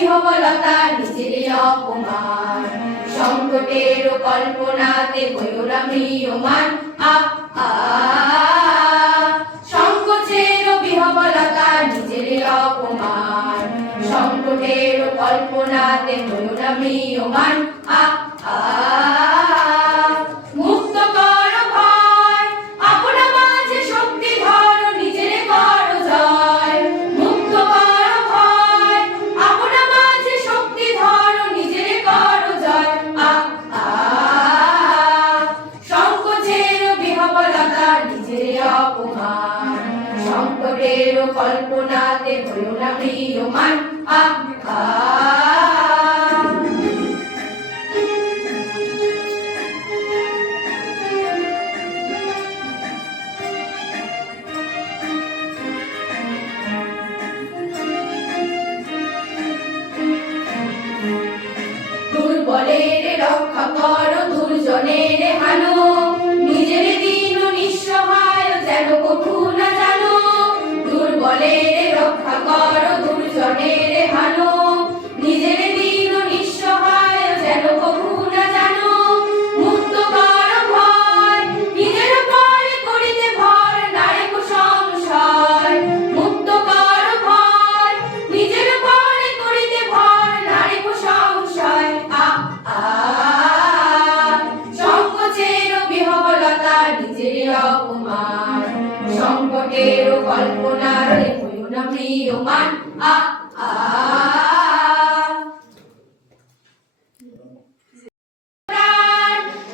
বিহবলতা নিজের অপমান, সংকটের কল্পনাতে হইও না ম্রিয়মান। সংকোচের বিহবলতা নিজের অপমান, সংকটের কল্পনাতে হইও না ম্রিয়মান। মুক্ত কর ভয়, আপনা মাঝে শক্তি ধর, নিজের কর জয়। মুক্ত কর ভয়, আপনা মাঝে শক্তি ধর, নিজের কর জয়। সংকোচের বিহবলতা নিজের অপমান, সংকটের কল্পনাতে হইও না ম্রিয়মান। দুর্বলের রক্ষা কর, দুর্জনের হানো, নিজের দীন নিঃসহায় যেন কভু না জানো। দুর্বলের রক্ষা কর, দুর্জনের হানো, নিজের দীন নিঃসহায় যেন কভু না জানো। মুক্ত কর ভয়, নিজের পরে করিতে ভর, নারেক সংশয়। মুক্ত কর ভয়, নিজের পরে করিতে ভর, নারেক সংশয়। সংকোচের বিহবলতা নিজের অপমান, সংকটের কল্পনাতে হইও না ম্রিয়মান।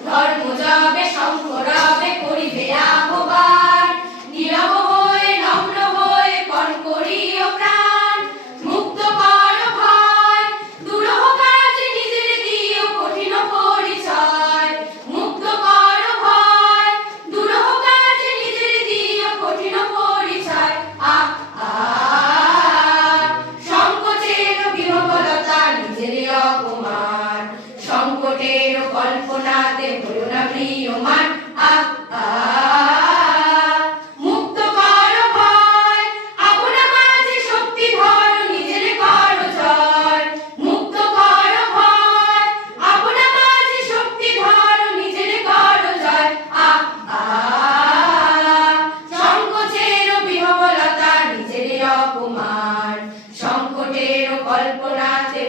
ধর্ম যাবে শঙ্করাবে করিবে আহ্বান, নীরব হয়ে নম্র হয়ে কর করিও প্রাণ। মুক্ত কর ভয়, দুরূহ কাজ নিজের দিও কঠিন পরিচয়। মুক্ত কর ভয়, দুরূহ কাজ নিজের দিও কঠিন পরিচয়। সংকোচের বিহবলতা নিজের অপমান, সংকটের কল্পনাতে হইও না ম্রিয়মান। মুক্ত কর ভয়, আপনা মাঝে শক্তি ধর, নিজের কর জয়। মুক্ত কর ভয়, আপনা মাঝে শক্তি ধর, নিজের কর জয়। সংকোচের বিহবলতা নিজের অপমান, সংকটের কল্পনাতে